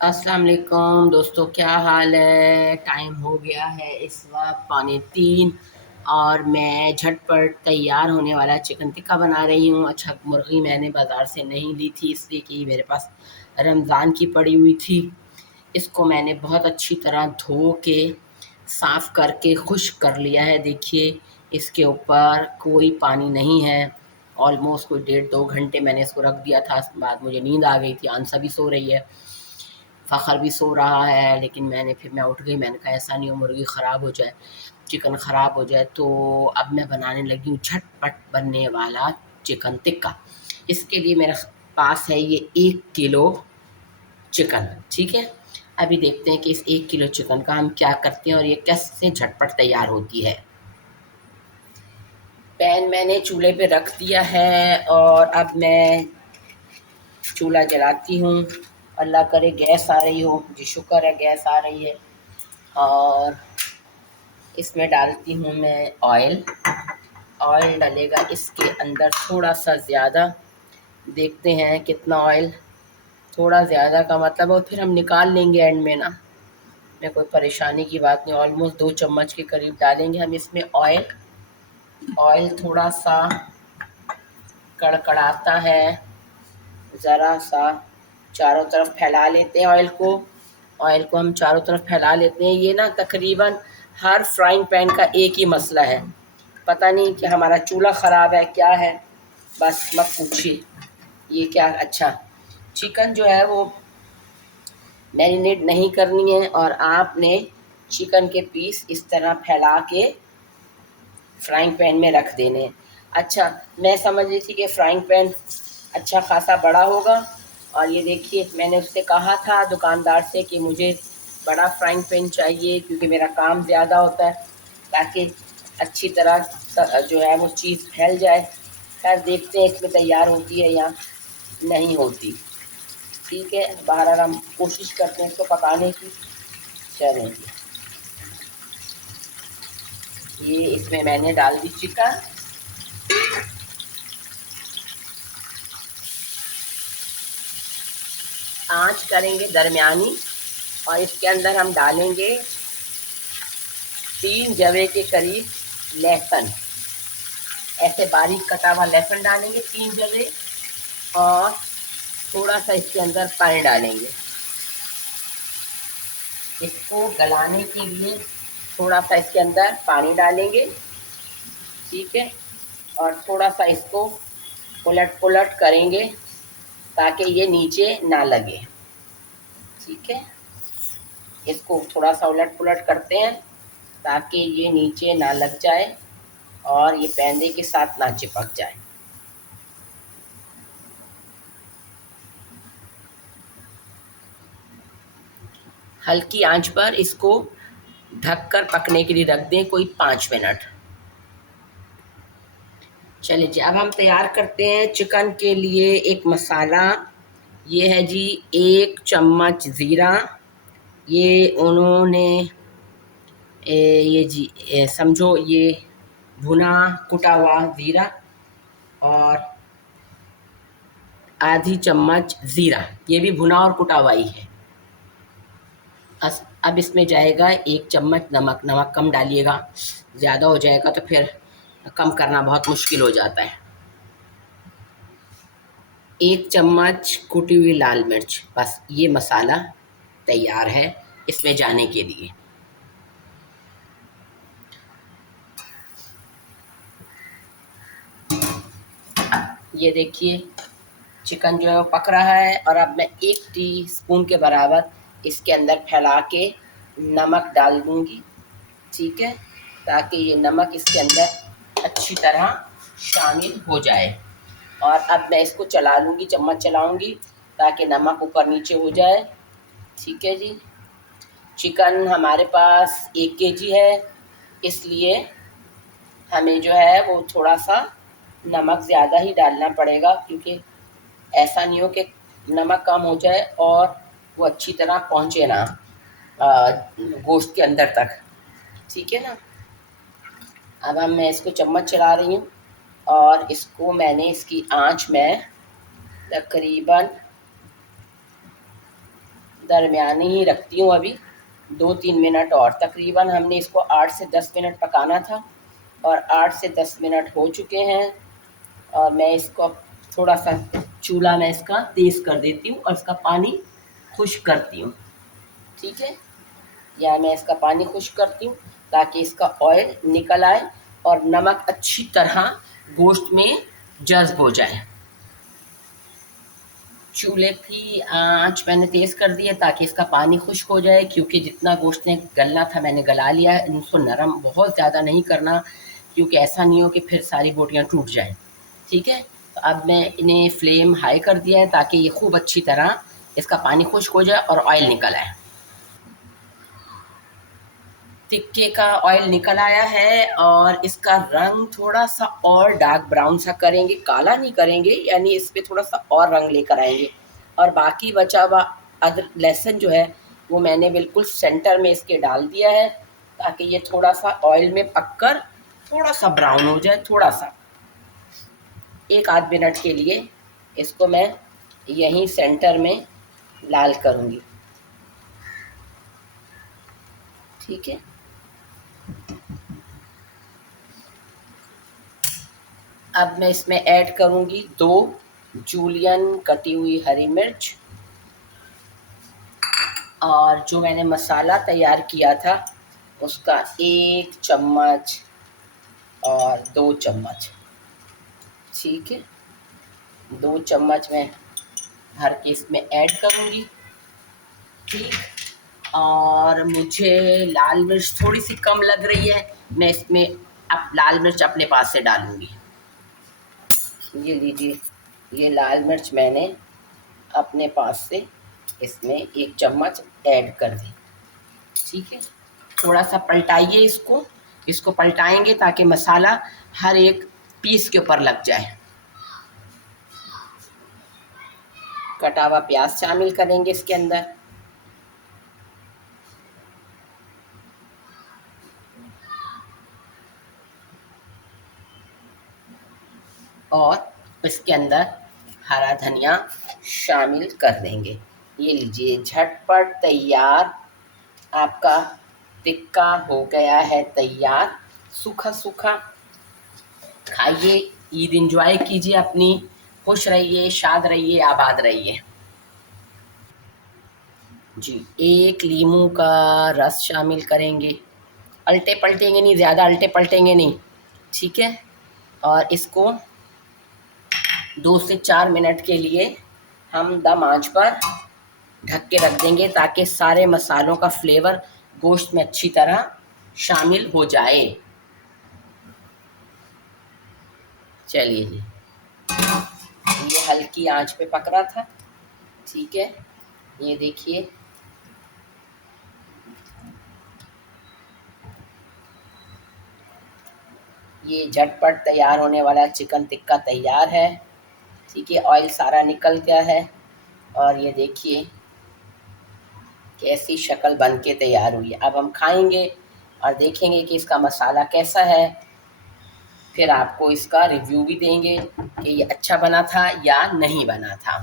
अस्सलाम वालेकुम दोस्तों, क्या हाल है। टाइम हो गया है इस वक्त 2:45 और मैं झटपट तैयार होने वाला चिकन टिक्का बना रही हूँ। अच्छा, मुर्गी मैंने बाज़ार से नहीं ली थी इसलिए कि मेरे पास रमज़ान की पड़ी हुई थी। इसको मैंने बहुत अच्छी तरह धो के साफ़ करके खुश्क कर लिया है। देखिए, इसके ऊपर कोई पानी नहीं है। ऑलमोस्ट कोई 1.5-2 घंटे मैंने इसको रख दिया था। बाद मुझे नींद आ गई थी, आंसा भी सो रही है, फ़खर भी सो रहा है, लेकिन मैं उठ गई। मैंने कहा ऐसा नहीं हो मुर्गी ख़राब हो जाए, चिकन ख़राब हो जाए। तो अब मैं बनाने लगी हूँ झटपट बनने वाला चिकन टिक्का। इसके लिए मेरे पास है ये 1 किलो चिकन। ठीक है, अभी देखते हैं कि इस 1 किलो चिकन का हम क्या करते हैं और ये कैसे झटपट तैयार होती है। पैन मैंने चूल्हे पे रख दिया है और अब मैं चूल्हा जलाती हूँ। अल्लाह करे गैस आ रही हो, जी शुक्र है गैस आ रही है। और इसमें डालती हूँ मैं ऑयल। ऑयल डलेगा इसके अंदर थोड़ा सा ज़्यादा, देखते हैं कितना ऑयल। थोड़ा ज़्यादा का मतलब और फिर हम निकाल लेंगे एंड में ना, में कोई परेशानी की बात नहीं। ऑलमोस्ट 2 चम्मच के करीब डालेंगे हम इसमें ऑयल। ऑयल थोड़ा सा कड़कड़ाता है, ज़रा सा चारों तरफ फैला लेते हैं ऑयल को। ऑयल को हम चारों तरफ फैला लेते हैं। ये ना तकरीबन हर फ्राइंग पैन का एक ही मसला है, पता नहीं कि हमारा चूल्हा ख़राब है क्या है, बस मत पूछिए। ये क्या, अच्छा, चिकन जो है वो मैरिनेट नहीं करनी है और आपने चिकन के पीस इस तरह फैला के फ्राइंग पैन में रख देने हैं। अच्छा, मैं समझ रही थी कि फ्राइंग पैन अच्छा खासा बड़ा होगा, और ये देखिए मैंने उससे कहा था दुकानदार से कि मुझे बड़ा फ्राइंग पैन चाहिए क्योंकि मेरा काम ज़्यादा होता है, ताकि अच्छी तरह जो है वो चीज़ फैल जाए। खैर देखते हैं इसमें तैयार होती है या नहीं होती। ठीक है, बहरहाल हम कोशिश करते हैं इसको पकाने की। चलें जी, ये इसमें मैंने डाल दी चिकन। आंच करेंगे दरमियानी और इसके अंदर हम डालेंगे 3 जवे के करीब लहसुन। ऐसे बारीक कटा हुआ लहसुन डालेंगे 3 जवे, और थोड़ा सा इसके अंदर पानी डालेंगे। इसको गलाने के लिए थोड़ा सा इसके अंदर पानी डालेंगे। ठीक है, और थोड़ा सा इसको उलट पुलट करेंगे ताकि ये नीचे ना लगे। ठीक है, इसको थोड़ा सा उलट पुलट करते हैं ताकि ये नीचे ना लग जाए और ये पैंदे के साथ ना चिपक जाए। हल्की आंच पर इसको ढककर पकने के लिए रख दें कोई 5 मिनट। चलिए जी, अब हम तैयार करते हैं चिकन के लिए एक मसाला। ये है जी 1 चम्मच ज़ीरा। ये उन्होंने ये जी समझो ये भुना कुटा हुआ ज़ीरा, और आधी चम्मच ज़ीरा, ये भी भुना और कुटा हुआ ही है। अब इसमें जाएगा 1 चम्मच नमक। नमक कम डालिएगा, ज़्यादा हो जाएगा तो फिर कम करना बहुत मुश्किल हो जाता है। 1 चम्मच कुटी हुई लाल मिर्च। बस ये मसाला तैयार है इसमें जाने के लिए। ये देखिए चिकन जो है वो पक रहा है, और अब मैं 1 टीस्पून के बराबर इसके अंदर फैला के नमक डाल दूँगी। ठीक है, ताकि ये नमक इसके अंदर अच्छी तरह शामिल हो जाए। और अब मैं इसको चला लूँगी, चम्मच चलाऊँगी ताकि नमक ऊपर नीचे हो जाए। ठीक है जी, चिकन हमारे पास 1 केजी है, इसलिए हमें जो है वो थोड़ा सा नमक ज़्यादा ही डालना पड़ेगा, क्योंकि ऐसा नहीं हो कि नमक कम हो जाए और वो अच्छी तरह पहुँचे ना गोश्त के अंदर तक। ठीक है ना, अब मैं इसको चम्मच चला रही हूँ और इसको मैंने इसकी आंच में तकरीबन दरमियानी ही रखती हूँ अभी 2-3 मिनट और। तकरीबन हमने इसको 8 से 10 मिनट पकाना था और 8 से 10 मिनट हो चुके हैं। और मैं इसको अब थोड़ा सा चूल्हा मैं इसका तेज़ कर देती हूँ और इसका पानी खुश्क करती हूँ। ठीक है, या मैं इसका पानी खुश्क करती हूँ ताकि इसका ऑयल निकल आए और नमक अच्छी तरह गोश्त में जज़्ब हो जाए। चूल्हे की आंच मैंने तेज़ कर दी है ताकि इसका पानी खुश्क हो जाए, क्योंकि जितना गोश्त ने गलना था मैंने गला लिया है। इनको नरम बहुत ज़्यादा नहीं करना, क्योंकि ऐसा नहीं हो कि फिर सारी बोटियाँ टूट जाएं। ठीक है, तो अब मैं इन्हें फ्लेम हाई कर दिया है ताकि ये खूब अच्छी तरह इसका पानी खुश्क हो जाए और ऑयल निकल आए। टिक्के का ऑयल निकल आया है और इसका रंग थोड़ा सा और डार्क ब्राउन सा करेंगे, काला नहीं करेंगे, यानी इस पे थोड़ा सा और रंग लेकर आएंगे। और बाकी बचा हुआ अदरक लहसुन जो है वो मैंने बिल्कुल सेंटर में इसके डाल दिया है ताकि ये थोड़ा सा ऑयल में पककर थोड़ा सा ब्राउन हो जाए। थोड़ा सा 1 आध मिनट के लिए इसको मैं यहीं सेंटर में लाल करूँगी। ठीक है, अब मैं इसमें ऐड करूँगी 2 जूलियन कटी हुई हरी मिर्च, और जो मैंने मसाला तैयार किया था उसका 1 चम्मच और 2 चम्मच। ठीक है, 2 चम्मच मैं भर के इसमें ऐड करूँगी। ठीक, और मुझे लाल मिर्च थोड़ी सी कम लग रही है, मैं इसमें अब लाल मिर्च अपने पास से डालूँगी। ये लीजिए, ये लाल मिर्च मैंने अपने पास से इसमें 1 चम्मच ऐड कर दी। ठीक है, थोड़ा सा पलटाइए इसको, इसको पलटाएंगे ताकि मसाला हर एक पीस के ऊपर लग जाए। कटा हुआ प्याज शामिल करेंगे इसके अंदर, और इसके अंदर हरा धनिया शामिल कर देंगे। ये लीजिए, झटपट तैयार आपका टिक्का हो गया है तैयार। सूखा सूखा खाइए, ईद एंजॉय कीजिए अपनी, खुश रहिए, शाद रहिए, आबाद रहिए। जी, 1 लीमू का रस शामिल करेंगे, अल्टे पलटेंगे नहीं, ज़्यादा अल्टे पलटेंगे नहीं। ठीक है, और इसको 2 से 4 मिनट के लिए हम दम आंच पर ढक के रख देंगे ताकि सारे मसालों का फ्लेवर गोश्त में अच्छी तरह शामिल हो जाए। चलिए जी, ये हल्की आंच पे पक रहा था। ठीक है, ये देखिए, ये झटपट तैयार होने वाला चिकन टिक्का तैयार है। ठीक है, ऑयल सारा निकल गया है और ये देखिए कैसी शक्ल बन के तैयार हुई है। अब हम खाएंगे और देखेंगे कि इसका मसाला कैसा है, फिर आपको इसका रिव्यू भी देंगे कि ये अच्छा बना था या नहीं बना था।